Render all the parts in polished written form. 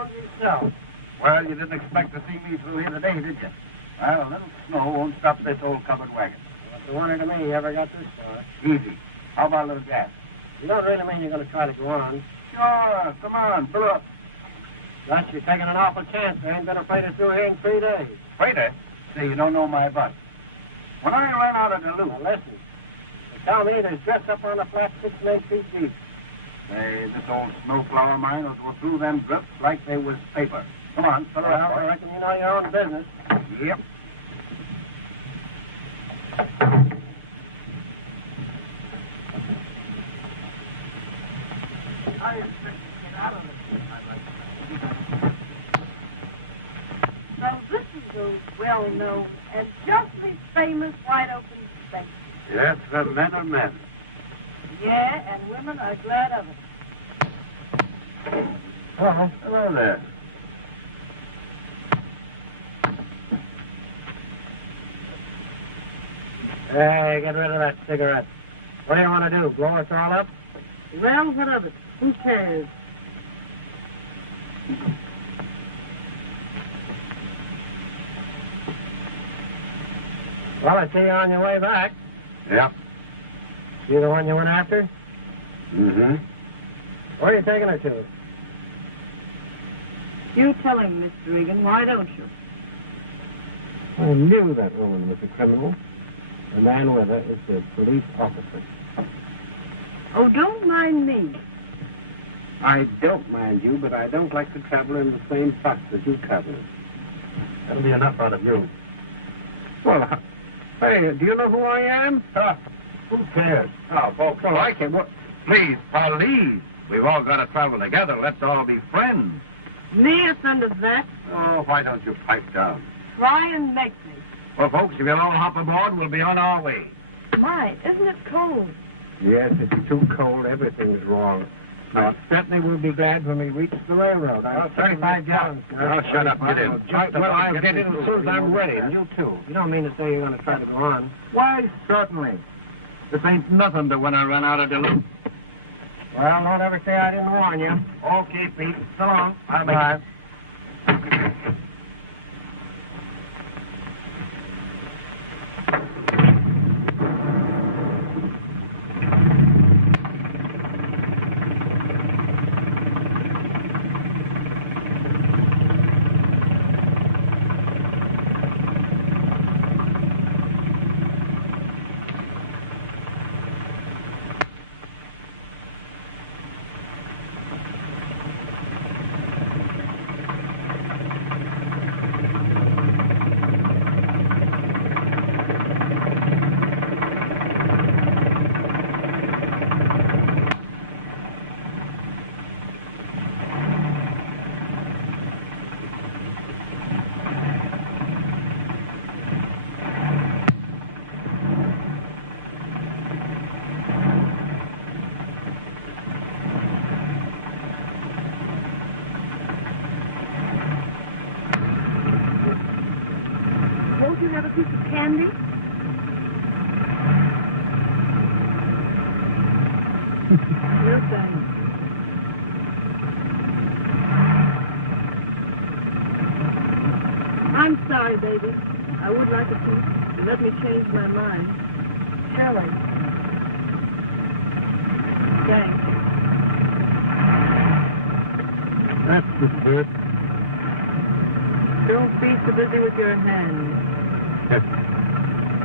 along yourself. Well, you didn't expect to see me through here today, did you? Well, a little snow won't stop this old covered wagon. What's the wonder to me you ever got this far? Easy. How about a little gas? You don't really mean you're going to try to go on. Sure. Come on, fill up. Gus, you're taking an awful chance. There ain't been a freighter through here in 3 days. Freighter? Say, you don't know my butt. When I ran out of Duluth... Now, listen. They tell me there's dress up on the flat 6 and 8 feet deep. Say, this old snowplow of mine will go through them drifts like they was paper. Come on, fill her up. I reckon you know your own business. Yep. How do you expect to get out of this? So this is the well-known and justly famous wide-open space. Yes, the men are men. Yeah, and women are glad of it. Oh, hello there. Hey, get rid of that cigarette. What do you want to do, blow us all up? Well, what of it? Who cares? Well, I see you on your way back. Yep. You the one you went after? Mm-hmm. Where are you taking her to? You tell him, Mr. Higgin, why don't you? I knew that woman was a criminal. The man with her is the police officer. Oh, don't mind me. I don't mind you, but I don't like to travel in the same bus as you travel. That'll be enough out of you. Well, hey, do you know who I am? Who cares? Oh, folks, Well, I can. What? please, police. We've all got to travel together. Let's all be friends. Me a friend of that? Oh, why don't you pipe down? Try and make me. Well, folks, if you'll all hop aboard, we'll be on our way. My, isn't it cold? Yes, it's too cold. Everything's wrong. Now, certainly we'll be glad when we reach the railroad. Well, 35 gallons. Now, shut up, get in. Well, I'll get in as soon as I'm ready, and you too. You don't mean to say you're going to try to go on? Why, certainly. This ain't nothing to when I run out of Duluth. Well, don't ever say I didn't warn you. Okay, Pete. So long. I'll make Bye. Won't you have a piece of candy? No thanks. I'm sorry, baby. I would like a piece. But let me change my mind. Shirley. Thanks. That's the spirit. Don't be so busy with your hands.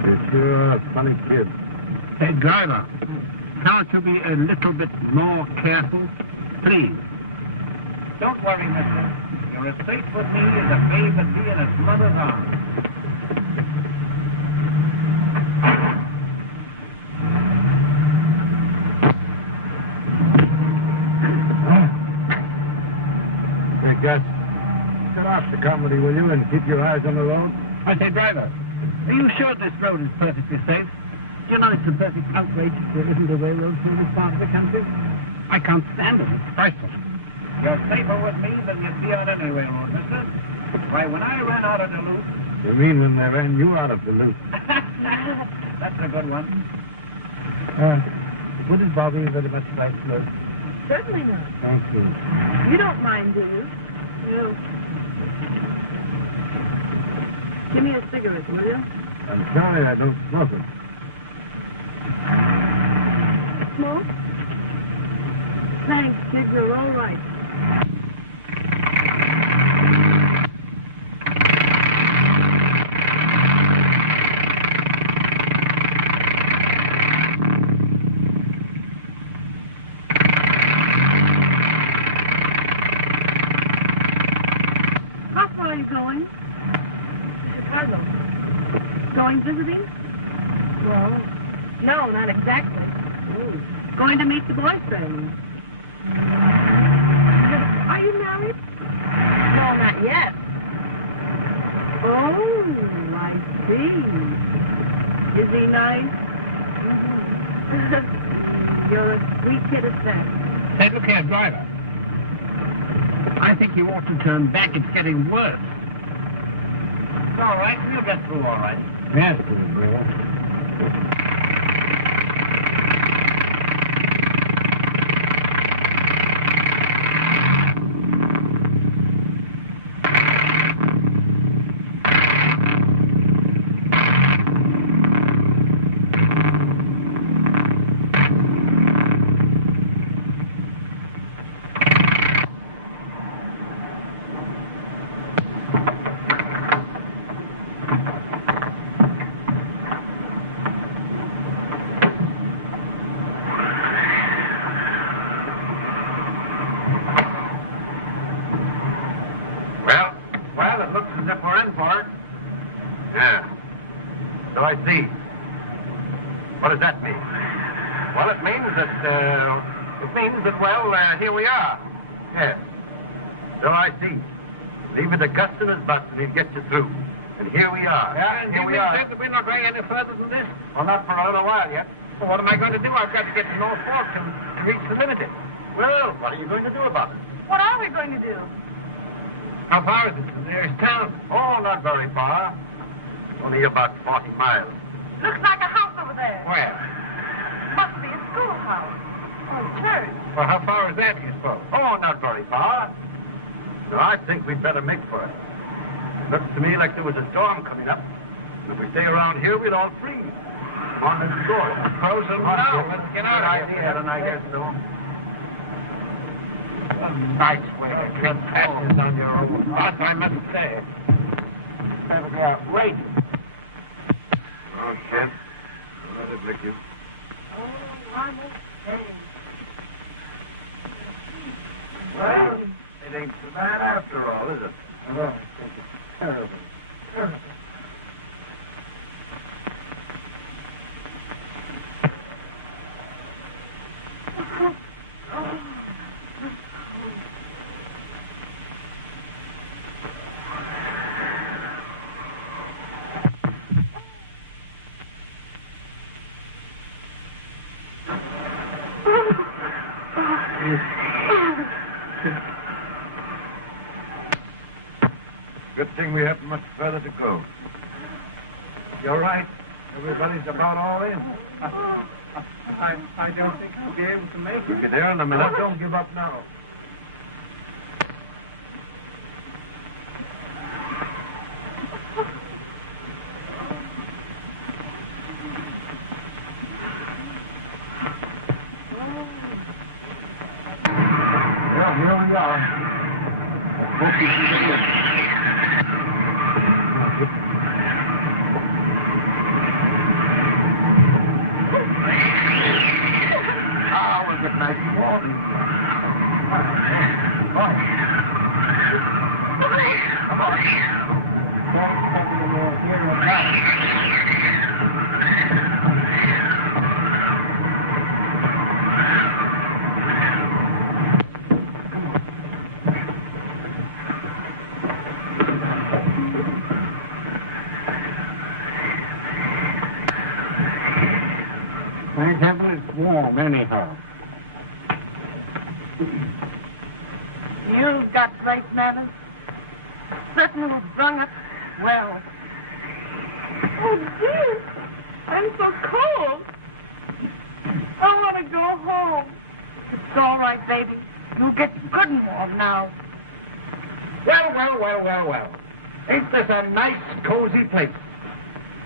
You're sure a funny kid. Hey, driver, can't you be a little bit more careful? Please. Don't worry, mister. You're as safe with me as a babe at be in its mother's arms. Hey, Gus, cut off the comedy, will you, and keep your eyes on the road? I say, driver, are you sure this road is perfectly safe? Do you know it's a perfect outrage there isn't a railroad through this part of the country? I can't stand it. It's priceless. You're safer with me than you'd be on any railroad, mister. Why, when I ran out of Duluth... You mean when they ran you out of Duluth? That's a good one. Wouldn't Bobby very much like to know? Certainly not. Thank you. You don't mind, do you? Give me a cigarette, will you? I'm sorry I don't smoke it. Smoke? Thanks, kid. You're all right. How far are you going? Chicago. Going visiting? Well, no, not exactly. Going to meet the boyfriend. Are you married? No, not yet. Oh, I see. Is he nice? You're a sweet kid at that. Say, look here, driver. I think you ought to turn back. It's getting worse. It's all right. We'll get through all right. Yes, Bill. Well, it looks as if we're in for it. Yeah. So I see. What does that mean? Well, it means that, here we are. Yes. So I see. Leave it to Gus and his bus and he'll get you through. And here we are. Yeah, and here we are. That we're not going any further than this? Well, not for a little while yet. Well, what am I going to do? I've got to get to North Fork to reach the limited. Well, what are you going to do about it? What are we going to do? How far is it to the nearest town? Oh, not very far. Only about 40 miles. Looks like a house over there. Where? Must be a schoolhouse. Or a church. Well, how far is that, you suppose? Oh, not very far. No, I think we'd better make for it. Looks to me like there was a storm coming up. And if we stay around here, we'll all freeze. Come on, let's go. Frozen now. Let's get out of here. Then I guess so. A nice way to treat passengers on your own bus, I must say. Perfectly outrageous. Oh, Kent. Let it lick you. Oh, I'm ashamed. Well, it ain't so bad after all, is it? Oh, I think it's terrible. Terrible. Good thing we haven't much further to go. You're right. Everybody's about all in. I don't think I'll be able to make We'll get there in a minute. Don't give up now. Well, here we are. I hope you can get in. We'll get nice and warm. Come on. Come on. Don't stop in here and now. Thank heaven it's warm anyhow. You've got great manners. Certain who've brung up well. Oh, dear. I'm so cold. I want to go home. It's all right, baby. You'll get good and warm now. Well. Ain't this a nice, cozy place?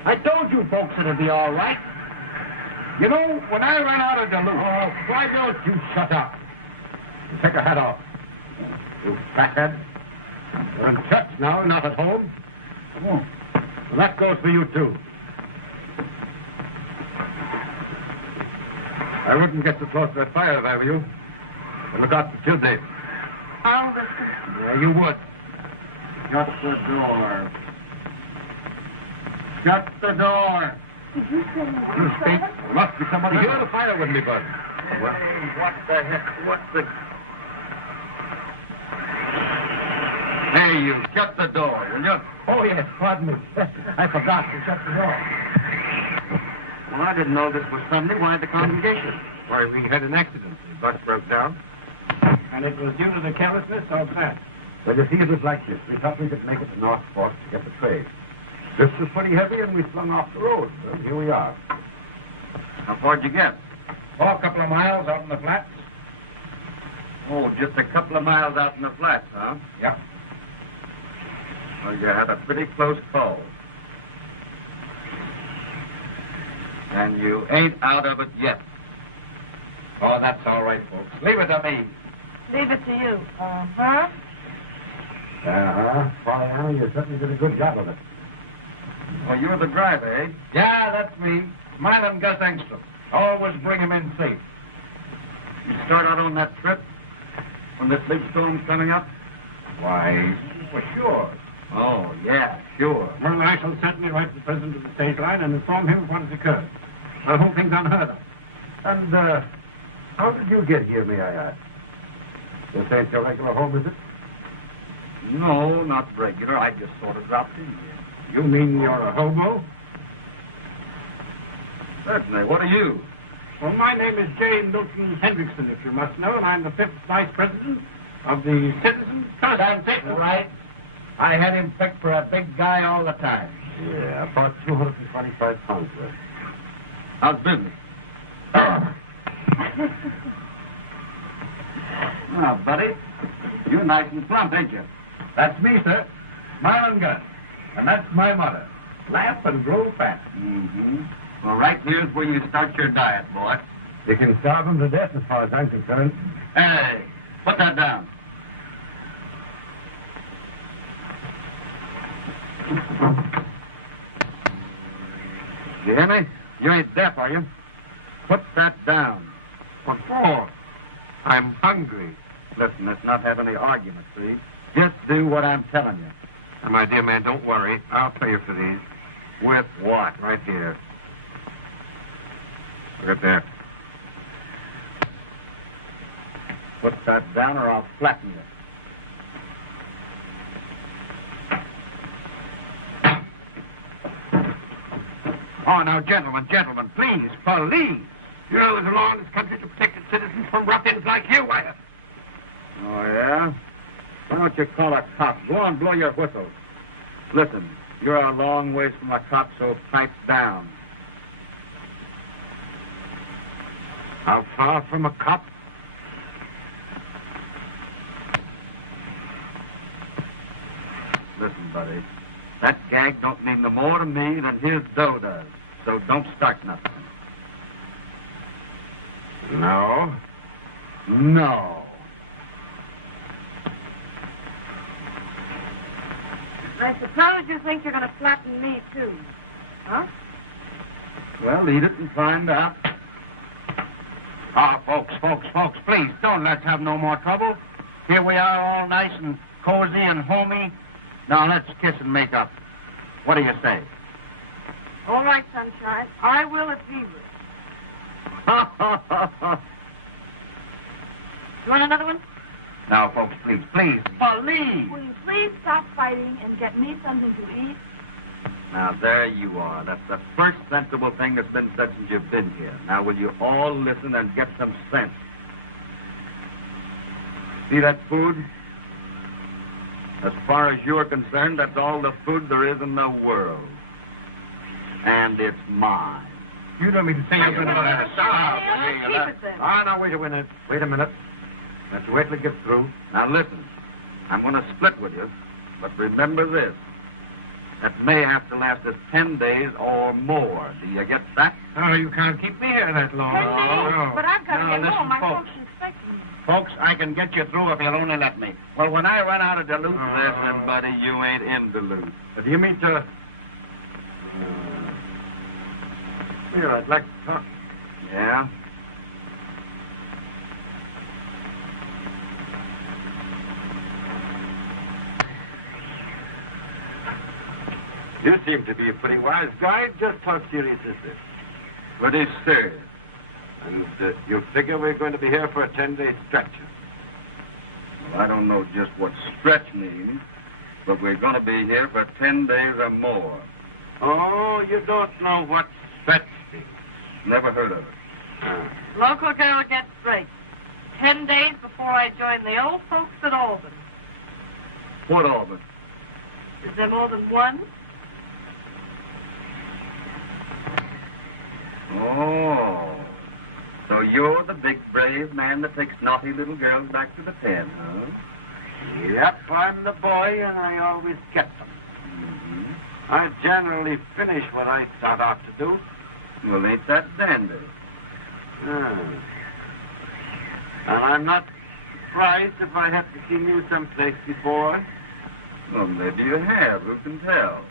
I told you folks it'd be all right. You know, when I ran out of Duluth... Oh, why don't you shut up? Take your hat off. You fathead. You're in church now, not at home. Come on. Well, that goes for you, too. I wouldn't get too close to that fire if I were you. And look out for children. I'll listen. Yeah, you would. Shut the door. Shut the door. Did you say You speak. There must be somebody here. The fire wouldn't be burning. Well, what the heck? What's the... Hey, you, shut the door, will you? Oh, yes, pardon me. I forgot to shut the door. Well, I didn't know this was Sunday. Why the congregation? Why, we had an accident. The bus broke down. And it was due to the carelessness of that. Well, you see, it was like this. We thought we could make it to North Fork to get the trade. This was pretty heavy, and we flung off the road. Well, here we are. How far'd you get? Oh, a couple of miles out in the flats. Oh, just a couple of miles out in the flats, huh? Yeah. Well, you had a pretty close call. And you ain't out of it yet. Oh, that's all right, folks. Leave it to me. Leave it to you. Uh-huh. Uh-huh. Pollyanna, you certainly did a good job of it. Well, you're the driver, eh? Yeah, that's me. Smiling Gus Engstrom. Always bring him in safe. You start out on that trip when this big storm's coming up? Why, for sure. Oh, yeah, sure. Well, I shall certainly write to the president of the stage line and inform him of what has occurred. The whole thing's unheard of. And, how did you get here, may I ask? This ain't your regular home, is it? No, not regular. I just sort of dropped in here. You mean you're a hobo? Certainly. What are you? Well, my name is J. Milton Hendrickson, if you must know, and I'm the 5th Vice President of the Citizens Trust. That's it, right. I had him picked for a big guy all the time. Yeah, about 225 pounds worth. How's business? Now, buddy, you're nice and plump, ain't you? That's me, sir. Smiling Gus. And that's my motto. Laugh and grow fat. Mm-hmm. Well, right here's where you start your diet, boy. You can starve them to death as far as I'm concerned. Hey, put that down. You hear me? You ain't deaf, are you? Put that down. What for? I'm hungry. Listen, let's not have any argument, see? Just do what I'm telling you. Now, my dear man, don't worry. I'll pay you for these. With what? Right here. Right there. Put that down or I'll flatten you. Oh, now, gentlemen, please, police. You know there's a law in this country to protect its citizens from ruffians like you, Wyatt. Oh, yeah? Why don't you call a cop? Go on, blow your whistle. Listen, you're a long ways from a cop, so pipe down. How far from a cop? Listen, buddy, that gag don't mean no more to me than his dough does. So don't start nothing. No. No. I suppose you think you're going to flatten me, too. Huh? Well, eat it and find out. Ah, folks, please, don't let's have no more trouble. Here we are all nice and cozy and homey. Now, let's kiss and make up. What do you say? All right, Sunshine. I will if he will. You want another one? Now, folks, please, please. Will you please stop fighting and get me something to eat? Now, there you are. That's the first sensible thing that's been said since you've been here. Now, will you all listen and get some sense? See that food? As far as you're concerned, that's all the food there is in the world. And it's mine. You don't mean to say you're going to go let's keep it then. Ah, now, wait a minute. Let's wait till it gets through. Now, listen. I'm going to split with you. But remember this. that may have to last us 10 days or more. Do you get that? Oh, you can't keep me here that long. 10 days? But I've got to get listen, home. My folks. folks expect me. Folks, I can get you through if you'll only let me. Well, when I run out of Duluth, listen, buddy, you ain't in Duluth. Do you mean to... Here, I'd like to talk. Yeah? You seem to be a pretty wise guy. Just how serious is this? Pretty serious. And you figure we're going to be here for a 10-day stretch? Well, I don't know just what stretch means, but we're going to be here for 10 days or more. Oh, you don't know what stretch means? Never heard of it. Local girl gets straight. 10 days before I join the old folks at Albany. What, Albany? Is there more than one? Oh. So you're the big, brave man that takes naughty little girls back to the pen, huh? Yep, I'm the boy, and I always get them. Mm-hmm. I generally finish what I start out to do. Well, ain't that dandy? And I'm not surprised if I have to see you someplace before. Well, maybe you have. Who can tell?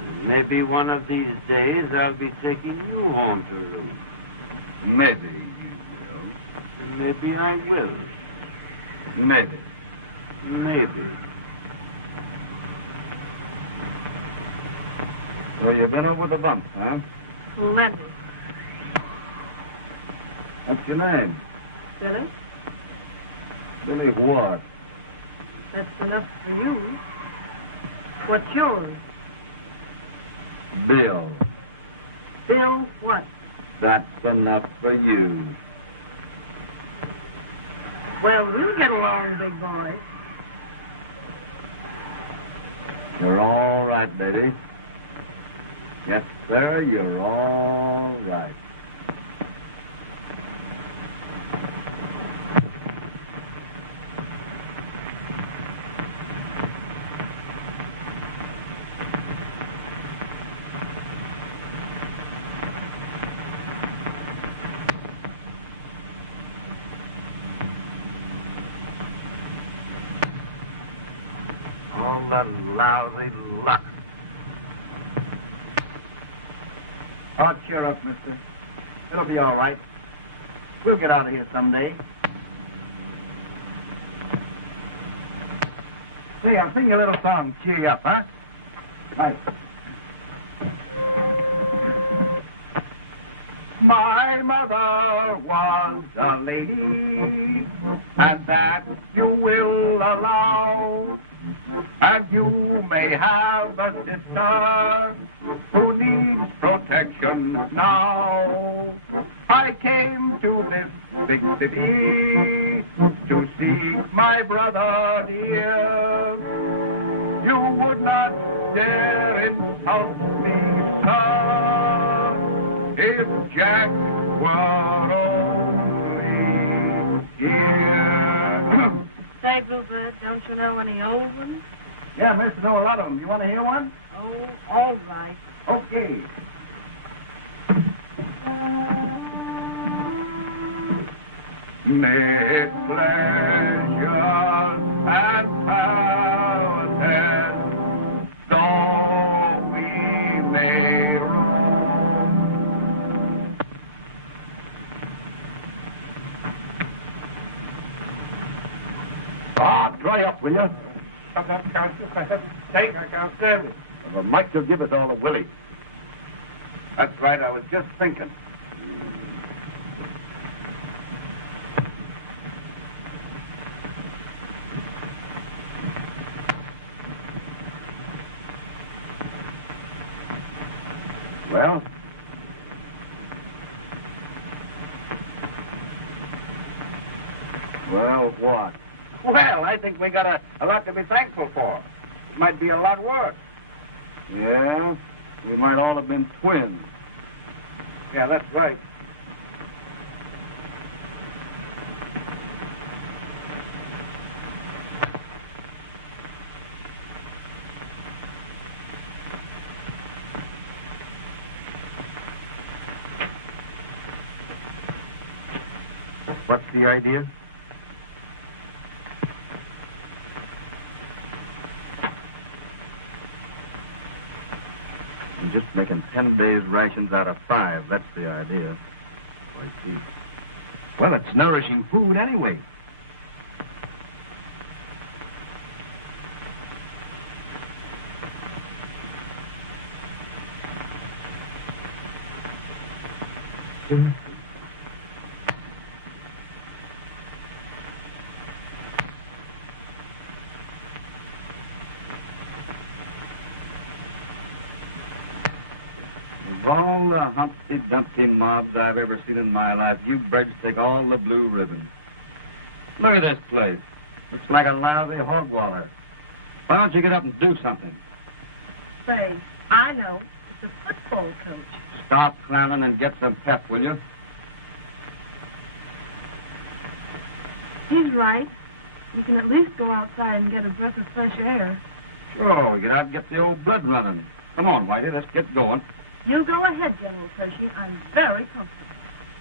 And maybe one of these days I'll be taking you home to room. Maybe you will. And maybe I will. Maybe. Maybe. So you've been over the bump, huh? Plenty. What's your name? Billy? Billy what? That's enough for you. What's yours? Bill. Bill what? That's enough for you. Well, we'll get along, big boy. You're all right, baby. Yes, sir, you're all right. All that lousy luck. Oh, cheer up, mister. It'll be all right. We'll get out of here someday. Say, I'll sing you a little song. Cheer you up, huh? Right. My mother was a lady, and that you will allow. And you may have a sister who needs protection now. I came to this big city to seek my brother dear. You would not dare insult me, sir, if Jack were only here. Say, Bluebird, don't you know any old ones? Yeah, mister, know a lot of them. You want to hear one? Oh, all right. Okay. Mid pleasures and palaces, though we may roam. Ah, dry up, will you? Shut up, can't you? I have to take. I can't stand it. Well, Mike will give us all a willy. That's right. I was just thinking. Well? Well, what? Well, I think we got a lot to be thankful for. It might be a lot worse. Yeah? We might all have been twins. Yeah, that's right. What's the idea? I'm just making 10 days' rations out of 5. That's the idea. I see. Well, it's nourishing food anyway. Of all the Humpty Dumpty mobs I've ever seen in my life, you birds take all the blue ribbon. Look at this place. Looks like a lousy hog waller. Why don't you get up and do something? Say, I know. It's a football coach. Stop clowning and get some pep, will you? He's right. You can at least go outside and get a breath of fresh air. Sure, we get out and get the old blood running. Come on, Whitey, let's get going. You go ahead, General Pershing. I'm very comfortable.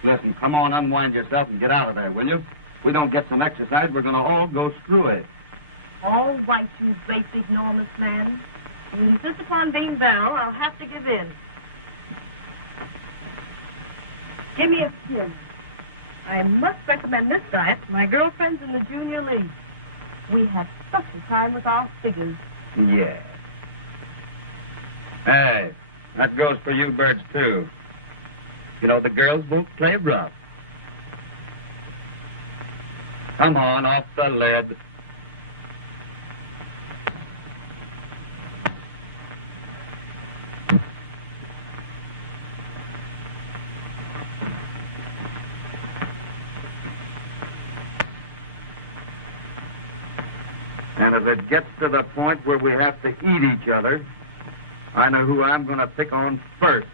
Listen, come on, unwind yourself and get out of there, will you? If we don't get some exercise, we're going to all go screwy. All right, you great, enormous man. When you insist upon being barrel, I'll have to give in. Give me a skin. I must recommend this diet to my girlfriends in the junior league. We have such a time with our figures. Yeah. Hey, that goes for you birds, too. You know, the girls won't play rough. Come on, off the lead. And if it gets to the point where we have to eat each other, I know who I'm going to pick on first.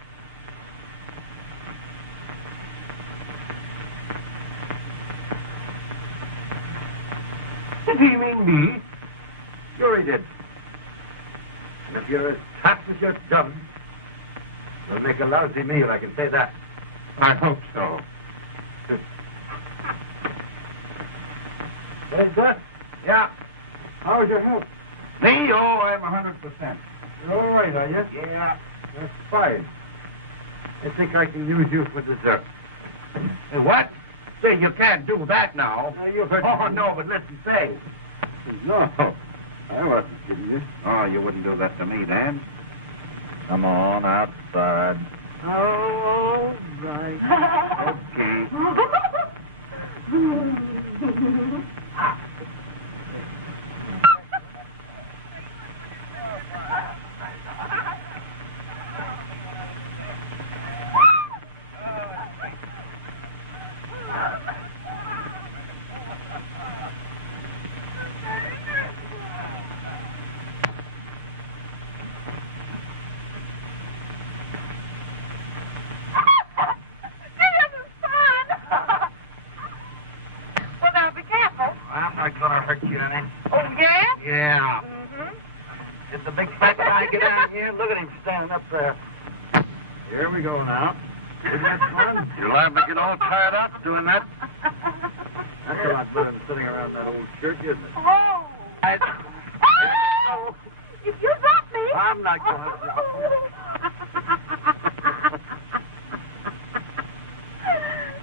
Did he mean me? Sure he did. And if you're as tough as you're dumb, you'll make a lousy meal, I can say that. I hope so. Hey, Gus? Yeah? How's your health? Me? Oh, I'm 100%. You're all right, are you? Yeah. That's fine. I think I can use you for dessert. Hey, what? Say, you can't do that now. You heard no, but listen, say. No, I wasn't kidding you. Oh, you wouldn't do that to me, Dan. Come on, outside. All right. Okay. I'm not going to hurt you any. Oh, yeah? Yeah. Mm-hmm. It's a big fat guy. Get down here. Look at him standing up there. Here we go now. Isn't that fun? You'll have me get all tired out doing that. That's a lot better than sitting around that old church, isn't it? Oh! Oh! If you drop me... I'm not going to drop you.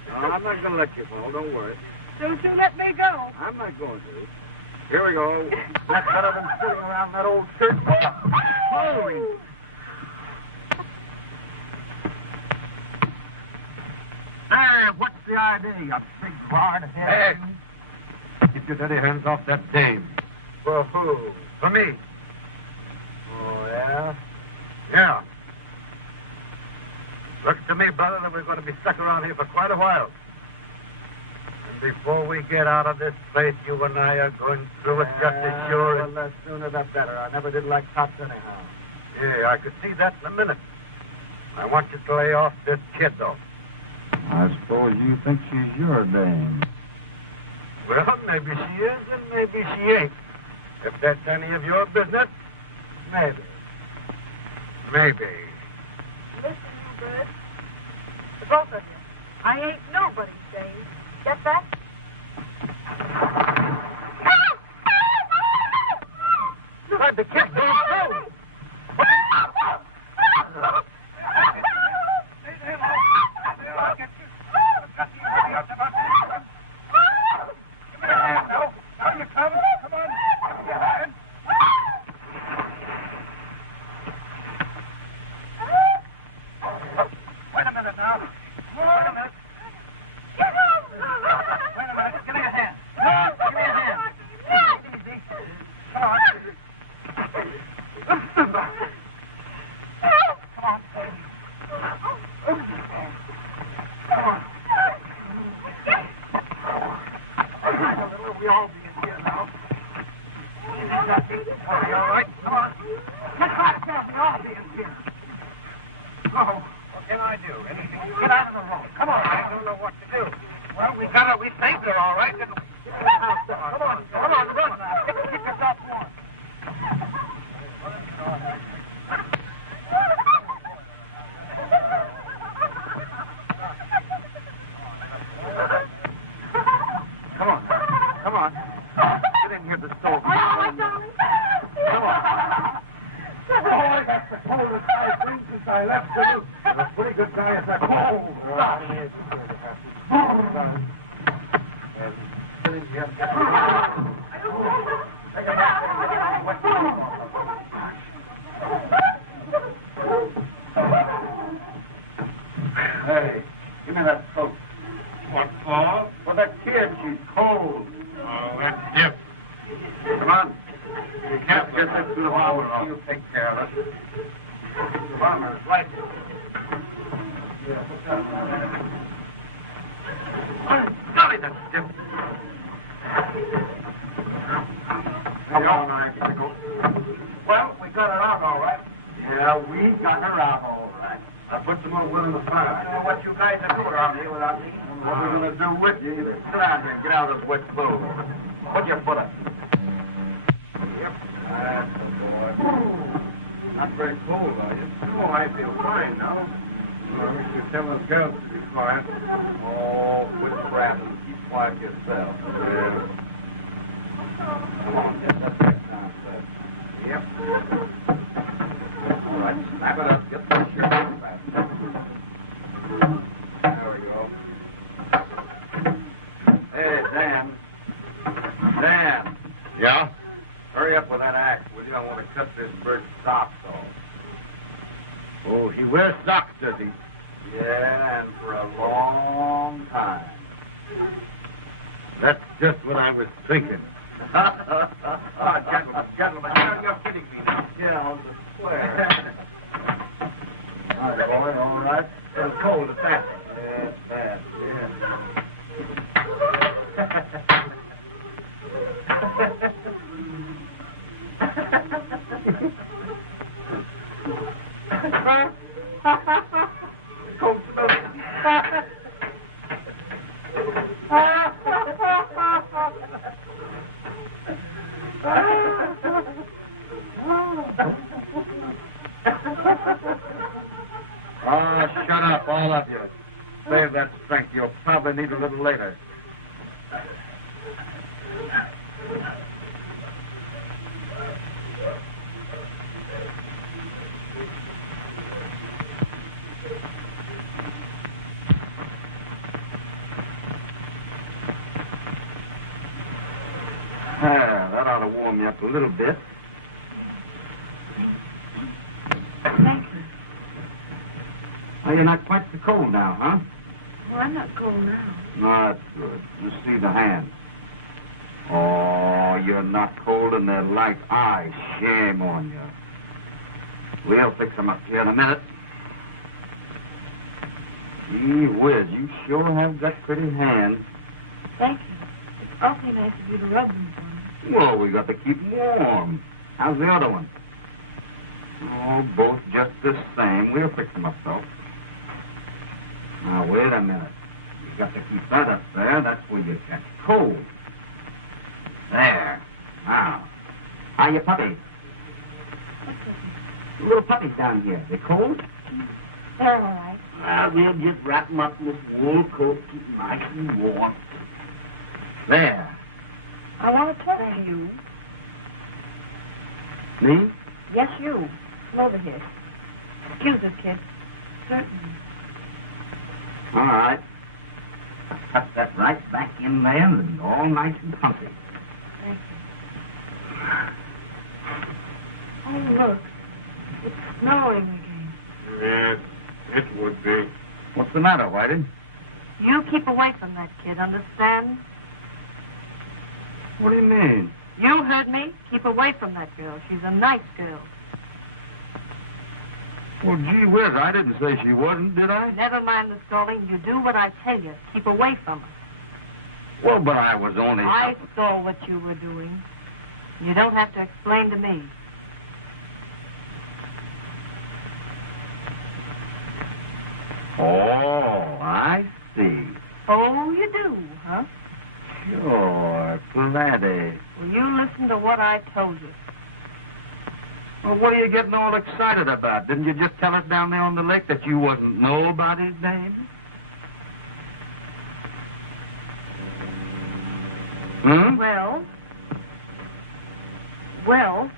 No, I'm not going to let you fall. Don't worry. Don't you let me go. I'm not going to. Here we go. That's better than sitting around that old church. Holy! Hey, what's the idea, you big hard head? Hey, keep your dirty hands off that dame. For who? For me. Oh, yeah? Yeah. Looks to me, brother, that we're going to be stuck around here for quite a while. And before we get out of this place, you and I are going through it just as sure as... Well, the sooner the better. I never did like cops anyhow. Yeah, I could see that in a minute. I want you to lay off this kid, though. I suppose you think she's your dame. Well, maybe she is and maybe she ain't. If that's any of your business, maybe. Maybe. Listen, you bird. The both of you. I ain't nobody's dame. Get that? God, the cat's going through. Hey, give me that coat. What for? For that kid, she's cold. Oh, that's Dip. Come on. You can't get this to the farmer. He'll take care of us. The farmer's right. Yeah, what's that? Golly, that's Dip. Come on, I get the coat. Well, we got her out all right. Yeah, we got her out all right. I put some more wood in the fire. I don't know what you guys are doing around here without me. What we're going to do with you either. Sit down here and get out of those wet clothes. Put your foot up. Yep. That's the boy. Not very cold, are you? Oh, I feel fine now. Well, I wish you'd tell those girls to be quiet. Oh, quit rapping. Keep quiet yourself. Yeah. Come on, get that back down, sir. Yep. All right, snap it up. Get that shirt on fast. There we go. Hey, Dan. Dan. Yeah? Hurry up with that axe, will you? I want to cut this bird's socks off. Oh, he wears socks, does he? Yeah, and for a long time. That's just what I was thinking. Gentlemen, you're kidding me now. Yeah, on the square. All right, boy, all right. It was cold at that. Yeah, it's bad, Cold smoke. Oh, shut up, all of you. Save that strength. You'll probably need a little later. That ought to warm you up a little bit. Thank you. Well, you're not quite so cold now, huh? Well, I'm not cold now. No, that's good. You see the hands. Oh, you're not cold and they're like ice. Shame on you. We'll fix them up here in a minute. Gee whiz, you sure have got pretty hands. Thank you. It's awfully nice of you to rub them for me. Well, we got to keep them warm. How's the other one? Oh, both just the same. We'll fix them up, though. Now, wait a minute. You got to keep that up there. That's where you catch cold. There. Now, how you puppies? What's that? The little puppies down here. They cold? They're all right. Well, we'll just wrap them up in this wool coat, keep them nice and warm. There. I want to talk to you. Me? Yes, you. Come over here. Excuse us, kid. Certainly. All right. I'll tuck that right back in there and all nice and comfy. Thank you. Oh, look. It's snowing again. Yes, it would be. What's the matter, Whitey? You keep away from that kid, understand? What do you mean? You heard me. Keep away from that girl. She's a nice girl. Well, gee whiz, I didn't say she wasn't, did I? Never mind the scolding. You do what I tell you. Keep away from her. Well, but I was only... I saw what you were doing. You don't have to explain to me. Oh, I see. Oh, you do, huh? Sure, plenty. Well, you listen to what I told you. Well, what are you getting all excited about? Didn't you just tell us down there on the lake that you wasn't nobody's name? Hmm? Well,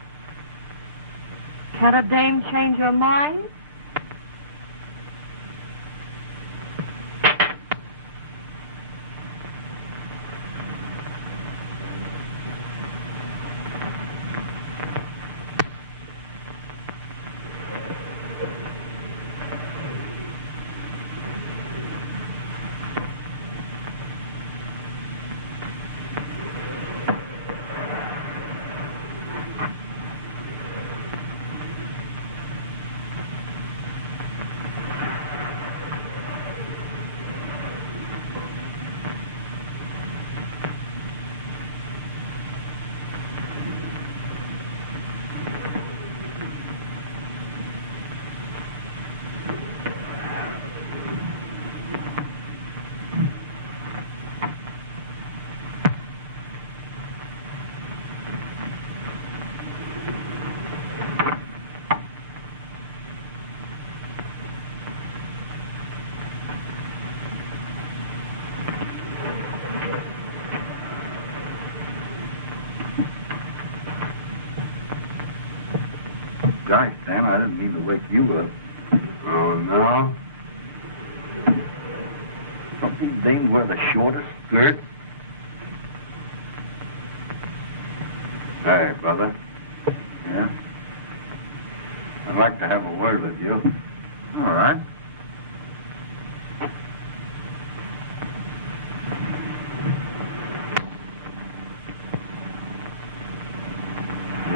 can a dame change her mind? Gosh, Sam, I didn't mean to wake you up. Oh, no? Don't these dames wear the shortest skirt? Hey, brother. Yeah? I'd like to have a word with you. All right.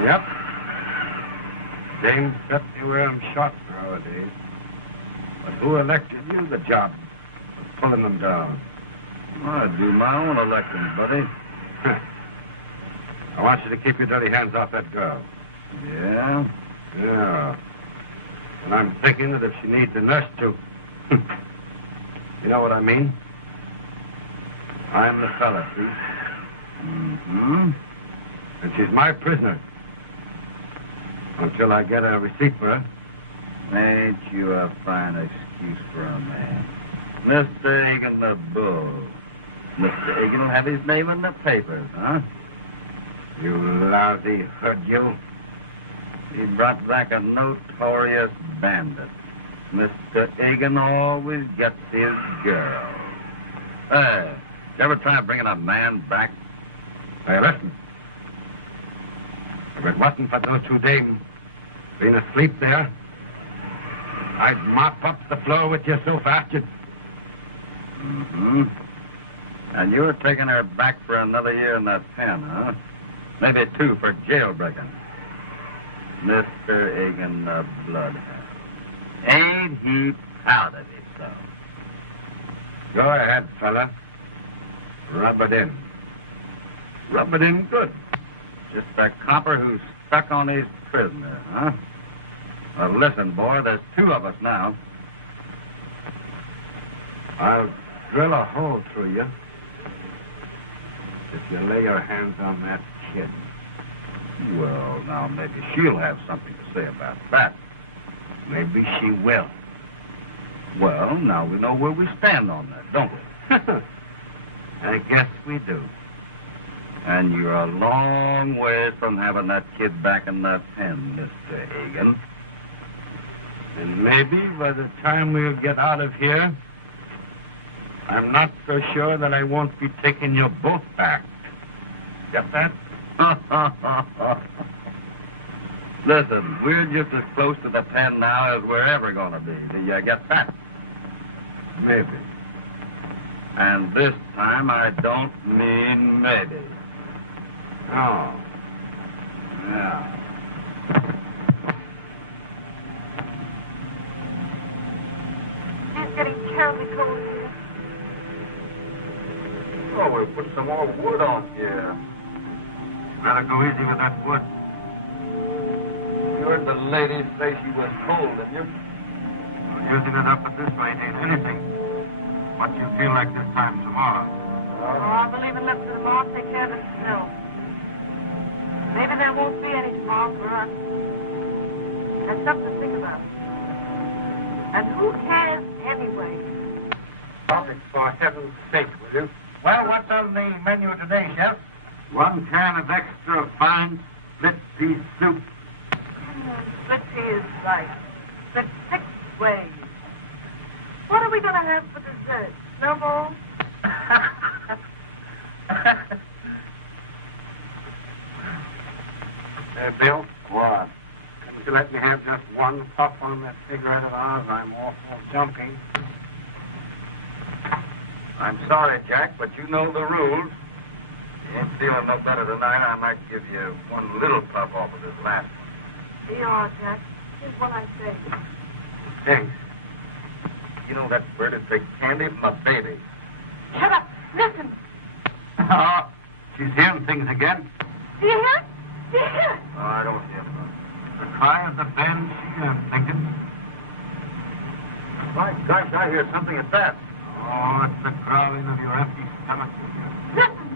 Yep. Dames certainly wear them short nowadays. But who elected you the job of pulling them down? I do my own elections, buddy. I want you to keep your dirty hands off that girl. Yeah? Yeah. And I'm thinking that if she needs a nurse, too. You know what I mean? I'm the fella, see? Mm-hmm. And she's my prisoner. Until I get a receipt for her. Ain't you a fine excuse for a man? Mr. Higgin the Bull. Mr. Higgin will have his name in the papers, huh? You lousy hood, you. He brought back a notorious bandit. Mr. Higgin always gets his girl. Hey, you ever try bringing a man back? Hey, listen. If it wasn't for those 2 dames being asleep there, I'd mop up the floor with you so fast you'd... Mm-hmm. And you're taking her back for another year in that pen, huh? Maybe 2 for jailbreaking. Mr. Higgin the Bloodhound. Ain't he proud of himself? Go ahead, fella. Rub it in. Rub it in good. Just a copper who's stuck on his prisoner, huh? Well, listen, boy, there's 2 of us now. I'll drill a hole through you if you lay your hands on that kid. Well, now, maybe she'll have something to say about that. Maybe she will. Well, now we know where we stand on that, don't we? I guess we do. And you're a long way from having that kid back in that pen, Mr. Higgin. And maybe by the time we'll get out of here, I'm not so sure that I won't be taking your boat back. Get that? Listen, we're just as close to the pen now as we're ever going to be. Do you get that? Maybe. And this time I don't mean maybe. Oh. Yeah. It's getting terribly cold here. Oh, we'll put some more wood on here. Better go easy with that wood. You heard the lady say she was cold, didn't you? Using it up at this rate ain't anything. What you feel like this time tomorrow. Oh, I believe it left to the mob take care of the snow. Maybe there won't be any tomorrow for us. That's something to think about. And who cares anyway? Stop it, for heaven's sake, will you? Well, what's on the menu today, Chef? 1 can of extra fine split pea soup. Split pea is right. Split 6 ways. What are we going to have for dessert? Snowballs? Bill? What? Couldn't you let me have just 1 puff on that cigarette of ours? I'm awful jumpy. I'm sorry, Jack, but you know the rules. You ain't feeling no better tonight. I might give you 1 little puff off of this last one. Here you are, Jack. Here's what I say. Thanks. You know that bird would take candy from a baby. Shut up. Listen. Oh, she's hearing things again. Do you hear it? Do you hear it? Oh, I don't hear them. The cry of the banshee, I'm thinking. My gosh, I hear something at that. Oh, it's the growling of your empty stomach. Listen.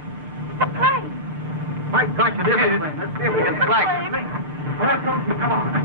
It's a plane. My gosh, it is a plane. Let's see if we can flag it. Well, come on.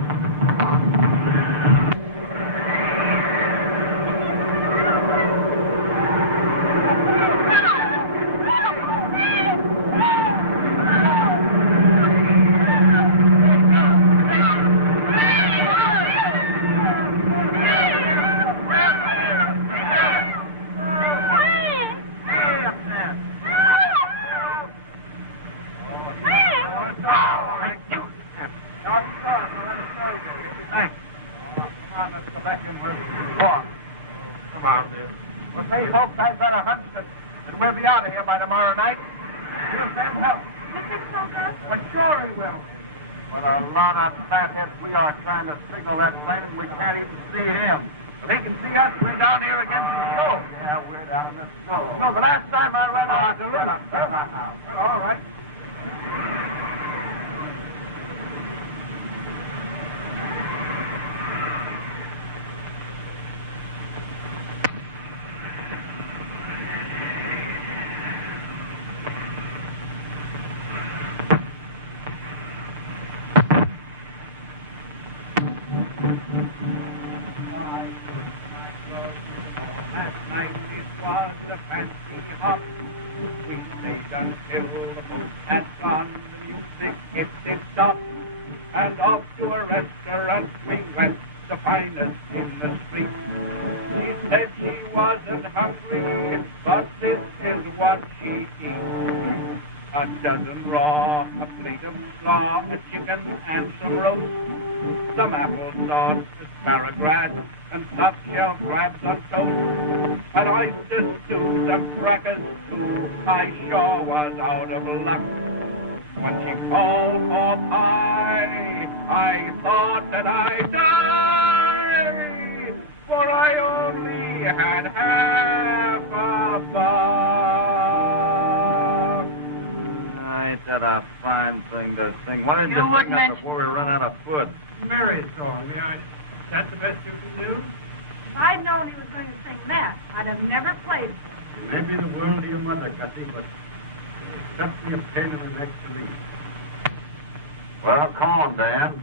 Well, come on, Dan.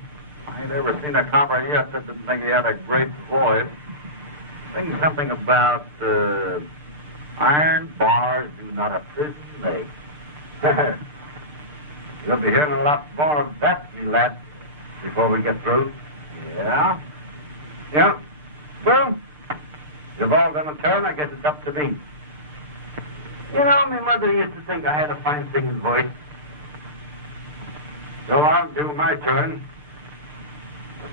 I ain't ever seen a copper yet that didn't think he had a great voice. Sing something about iron bars do not a prison make. You'll be hearing a lot more of that, me lad, before we get through. Yeah? Yeah. Well, you've all done a turn. I guess it's up to me. You know, my mother used to think I had a fine singing voice. So I'll do my turn.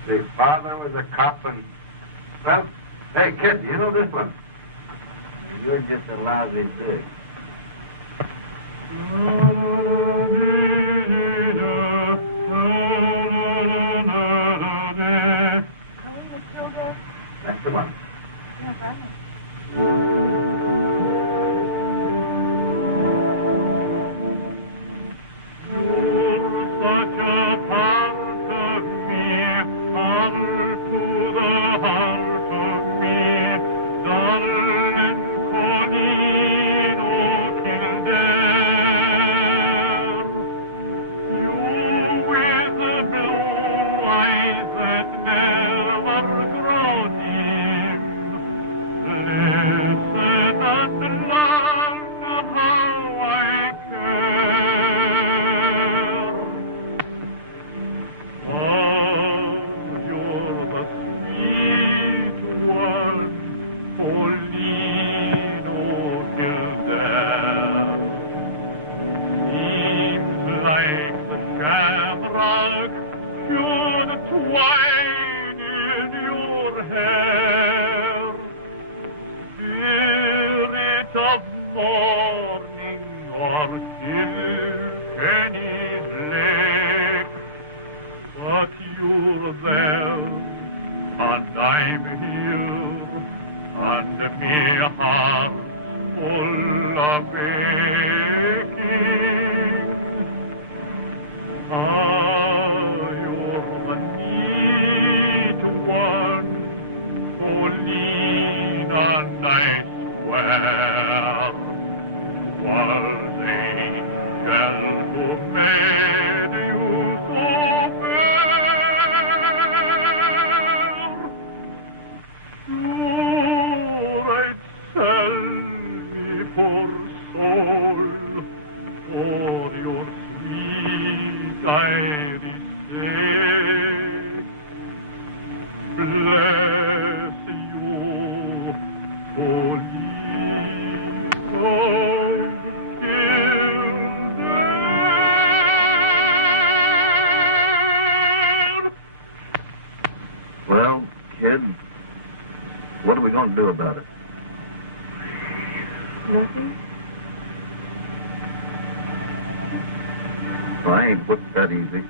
But the father was a cop and... Well, hey, kid, you know this one? You're just a lousy pig. That's the one. Yes, I know. Well, kid, what are we going to do about it? Nothing? I ain't put that easy.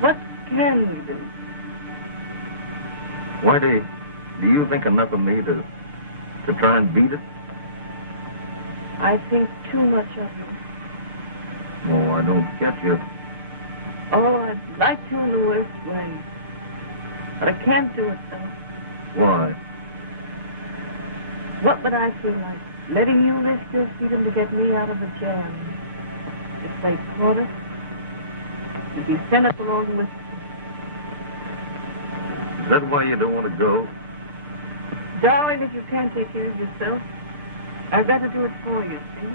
What can we do? Why do you think enough of me to try and beat it? I think too much of it. Oh, I don't get you. Oh, I'd like to in the worst way. But I can't do it, though. Why? What would I feel like? Letting you lift your freedom to get me out of a jam. If they caught us, you'd be sent up along with me. Is that why you don't want to go? Darling, if you can't take care of yourself, I'd better do it for you, see?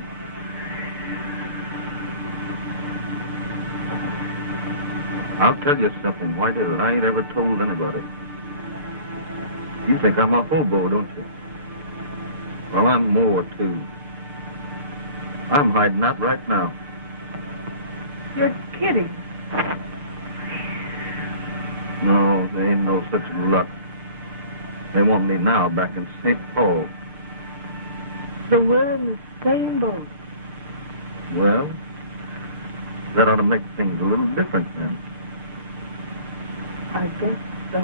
I'll tell you something, Whitey, that I ain't ever told anybody. You think I'm a hobo, don't you? Well, I'm more, too. I'm hiding out right now. You're kidding. No, there ain't no such luck. They want me now back in St. Paul. So we're in the same boat. Well, that ought to make things a little different then. I guess so.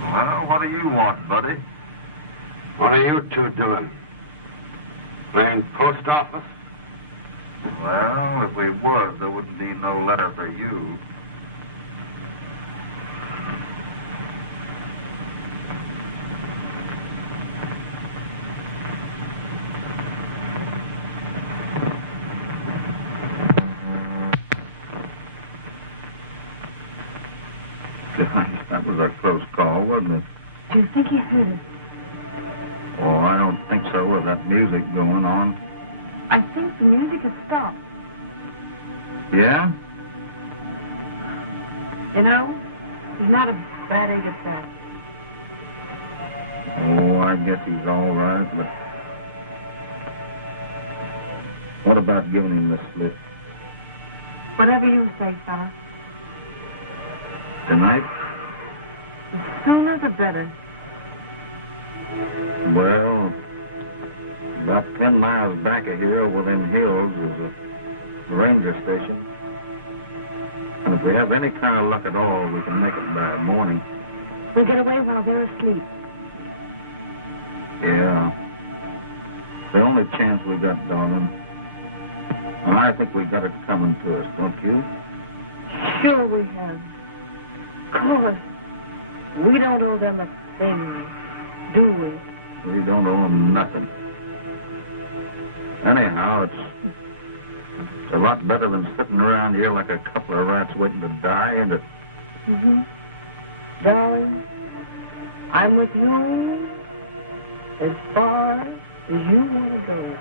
Well, what do you want, buddy? What are you two doing? Playing post office? Well, if we was, there wouldn't be no letter for you. Gosh, that was a close call, wasn't it? Do you think he heard us? music going on. I think the music has stopped. Yeah? You know, he's not a bad egg at that. Oh, I guess he's all right, but... What about giving him the slip? Whatever you say, fella. Tonight? The sooner the better. Well, about 10 miles back of here, over them hills, is a ranger station. And if we have any kind of luck at all, we can make it by morning. We'll get away while they're asleep. Yeah. The only chance we got, darling. And I think we got it coming to us, don't you? Sure we have. Of course. We don't owe them a thing, do we? We don't owe them nothing. Anyhow, it's a lot better than sitting around here like a couple of rats waiting to die, isn't it? Mm-hmm. Darling, I'm with you as far as you want to go.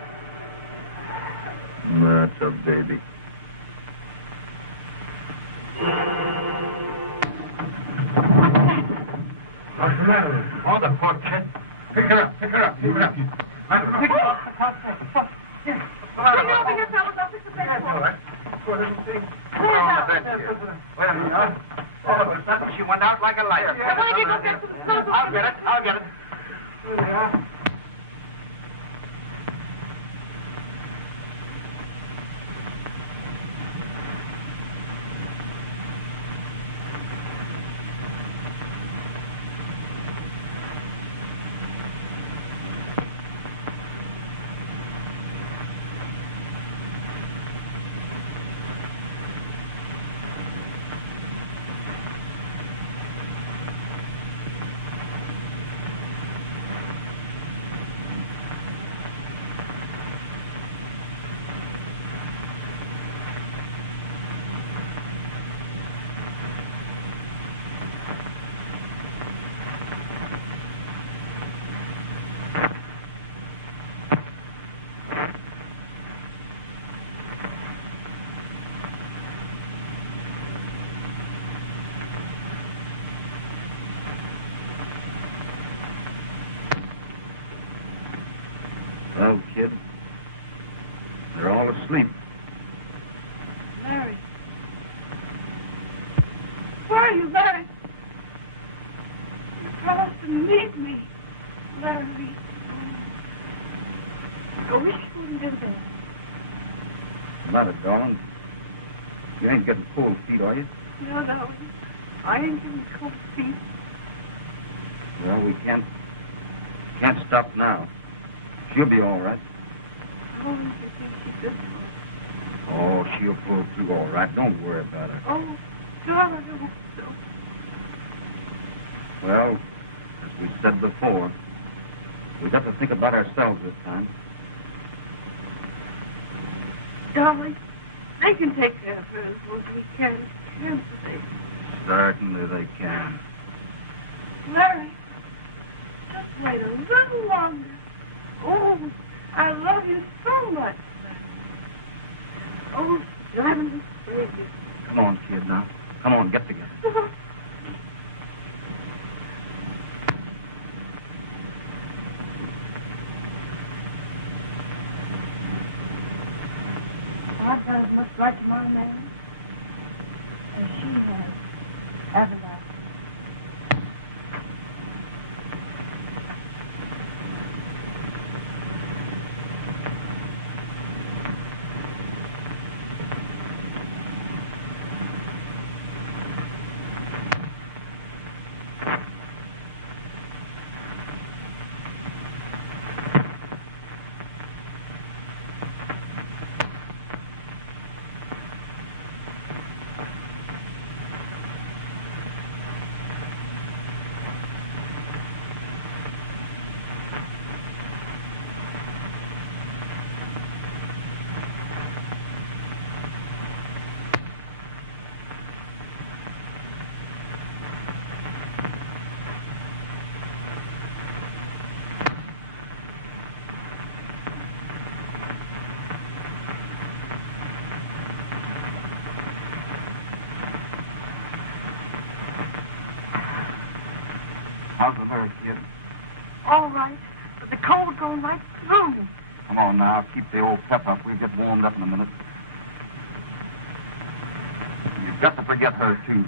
That's a baby. What's the matter with her? Oh, the poor kid. Pick her up. Pick her up. Pick her up. Pick her up. Bring it over here, fellas. I'll fix the bed for you. Poor little thing. Pull it out. Wait a minute. Oh, suddenly she went out like a light. Why don't you go get some soap? I'll get it. I'll get it. Here we are. Well, kid, they're all asleep. Larry. Where are you, Larry? You promised to meet me, Larry. I wish you wouldn't do that. Not it, darling. You ain't getting cold feet, are you? No, I ain't getting cold feet. Well, we can't stop now. She'll be all right. How long do you think she's this for? Oh, she'll pull through all right. Don't worry about her. Oh, darling, I hope so. Well, as we said before, we got to think about ourselves this time. Darling, they can take care of her as well as we can, can't they? Certainly they can. Larry, just wait a little longer. Oh, I love you so much, Larry. Oh, it's driving me crazy. Come on, kid, now. Come on, get together. I've got as much right to my man as she has, haven't I? all right, but the cold's going right through me. Come on now, keep the old pep up. We'll get warmed up in a minute. You've got to forget her, too.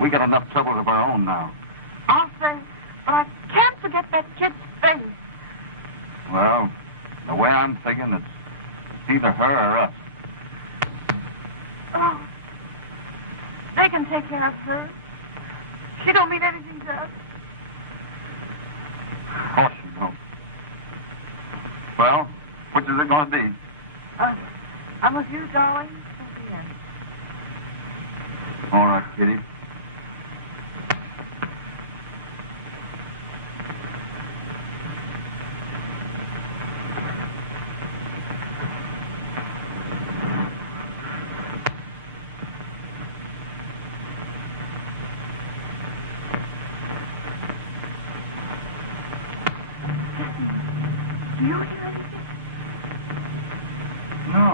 We got enough trouble of our own now. I'll say, but I can't forget that kid's face. Well, the way I'm thinking, it's either her or us. Oh, they can take care of her. She don't mean anything to us. Of course you don't. Well, which is it going to be? I'm with you, darling, at the end. All right, Kitty. Do you hear anything? No.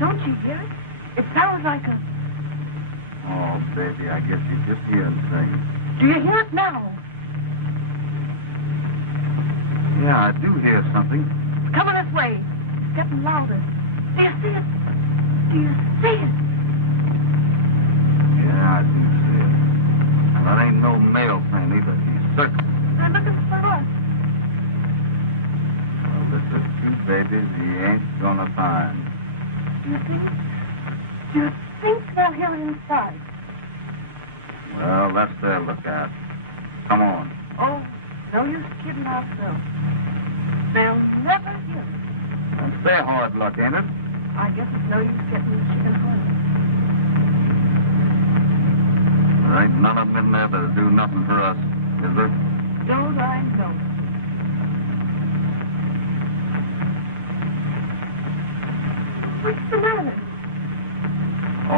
Don't you hear it? It sounds like a... Oh, baby, I guess you just hear him sing. Do you hear it now? Yeah, I do hear something. It's coming this way. It's getting louder. Do you see it? Do you see it? Yeah, I do see it. And that ain't no male thing either. He's circling. They're looking for us. Well, this is two babies he ain't gonna find. Do you think? Do you think they'll hear it inside? Well, that's their lookout. Come on. Oh, no use kidding ourselves. They'll never hear it. That's their hard luck, ain't it? I guess it's no use getting the chicken home. There ain't none of them in there that'll do nothing for us, is there? Don't I know? What's the matter? Oh,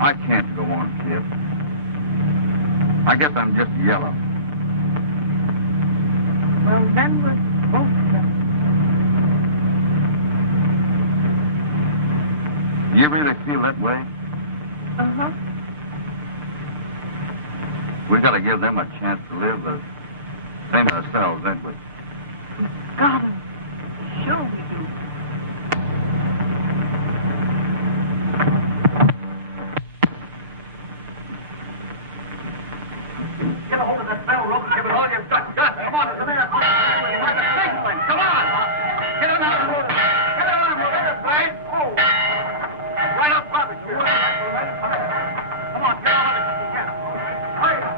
I can't go on, kid. I guess I'm just yellow. Well, then we're both done. You really feel that way? Uh-huh. We gotta give them a chance to live the same as ourselves, ain't we? Gotta. Sure we do. Get a hold of that bell rope and give it all you've got. Come on, it's a minute. Like a snake thing. Come on. Get it on the road. Get it on the road. Right? Oh. Right up barbecue. Come on, get on it. Yeah. Hurry up.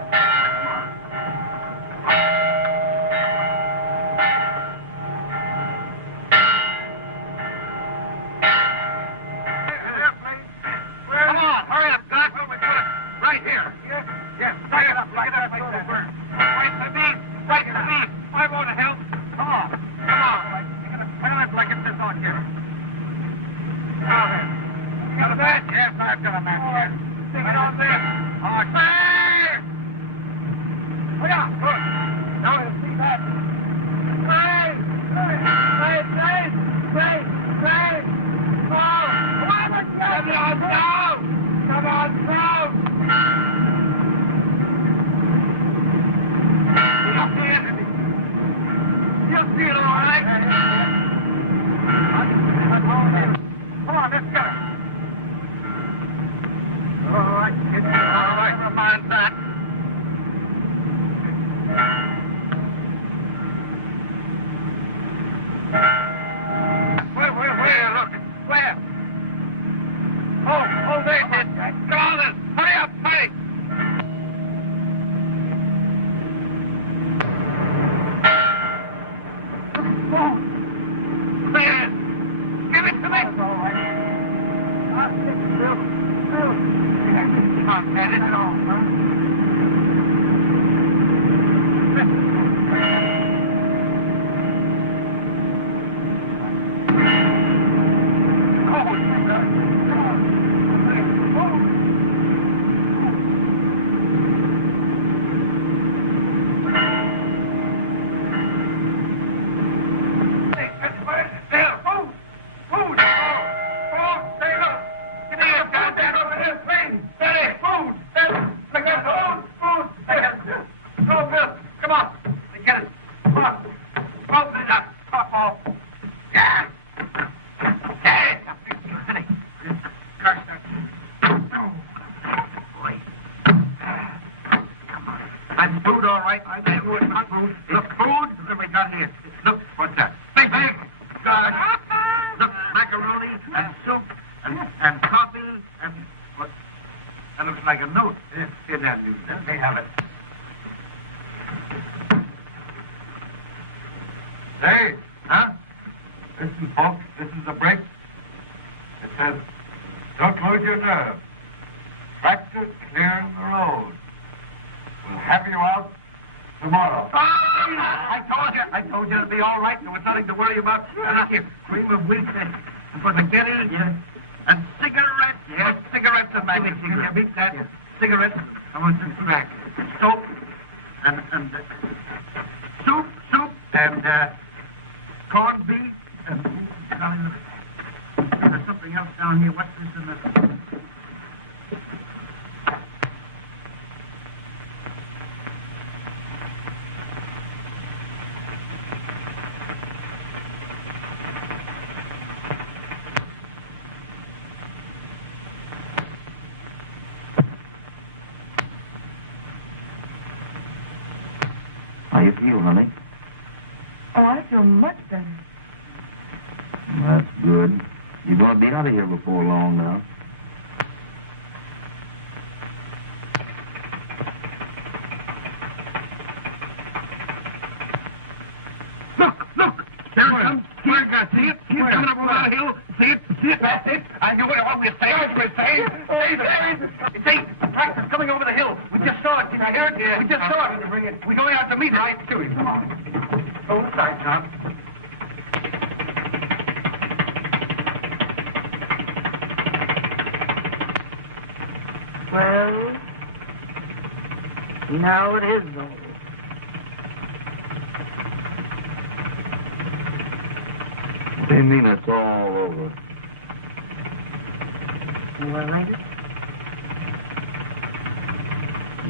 Come on, hurry up, Doc. Right here. Yes, right it up like that. Right to me. Right to me. I want to help. Come on. Come on. Well, it's like it's this on here. Now then. You got a match? Yes, I've got a match here. Stick it on this. Oh, say! Oh, yeah. Good. Now we'll see that. Say! Oh! Come on, let's go! Come on, down! You'll see it all right. Come on, let's go. All right, kids. All right, never mind that. Where? Look. Where? Oh, there it is. Come on, then. Hurry up, hurry. There. Give it to me. That's all right. I'll take it, Bill. Come on, man. It's all, There they have it. Hey, Huh? listen, folks, this is the break. It says, don't lose your nerve. Practice clearing the road. We'll have you out tomorrow. I told you it'd be all right. There was nothing to worry about. And look here, cream of wheat for the guineas and cigarettes. Yes, cigarettes and maggots. Can you beat that? Cigarettes. I want some crack. Soap and soup and corned beef and there's something else down here. What's this in the... How you feel, honey? Oh, I feel much better. That's good. You're going to be out of here before long now. Look! There it comes. Here, see it? He's coming up over the hill. See it? That's it. I knew it. What we're saying. See, the tractor's coming over the hill. We just saw it. Did you hear it? Yeah. We just saw it. We're going out to meet it. Right to it. Come on. Go inside, Tom. Well, now it is over. What do you mean it's all over? Well, ain't it?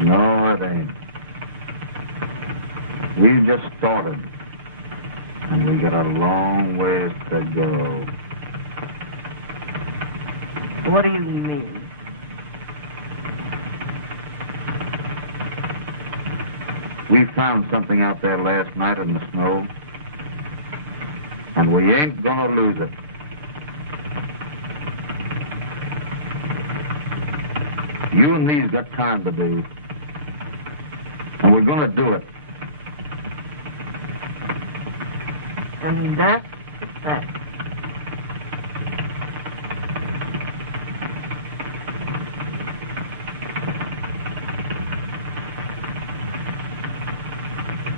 No, it ain't. We've just started. And we got a long ways to go. What do you mean? We found something out there last night in the snow. And we ain't gonna lose it. You and me's got time to do. And we're gonna do it. And that's that.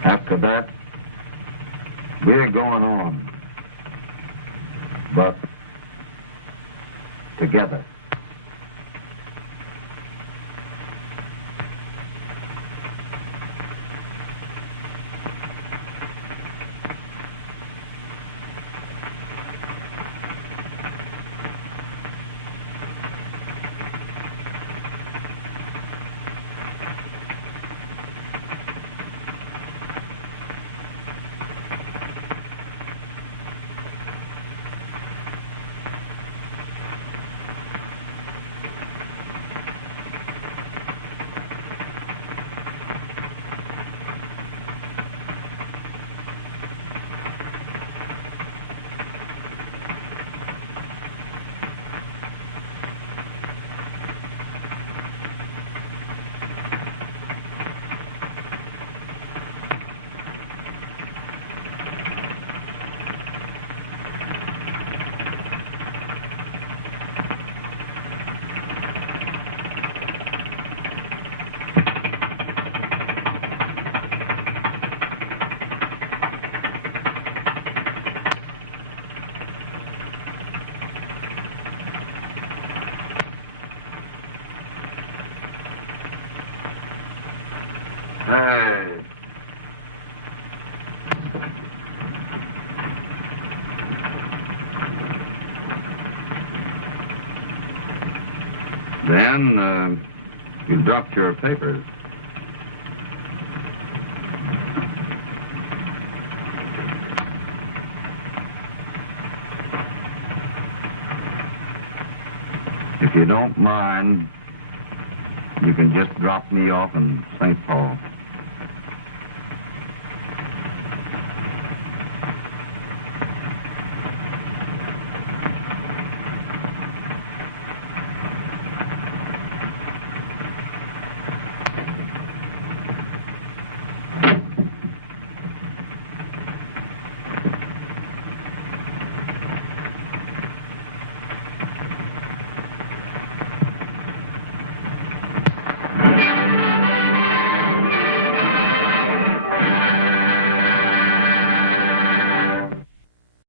After that, we're going on. But together. Hey. Then, you dropped your papers. If you don't mind, you can just drop me off in St. Paul.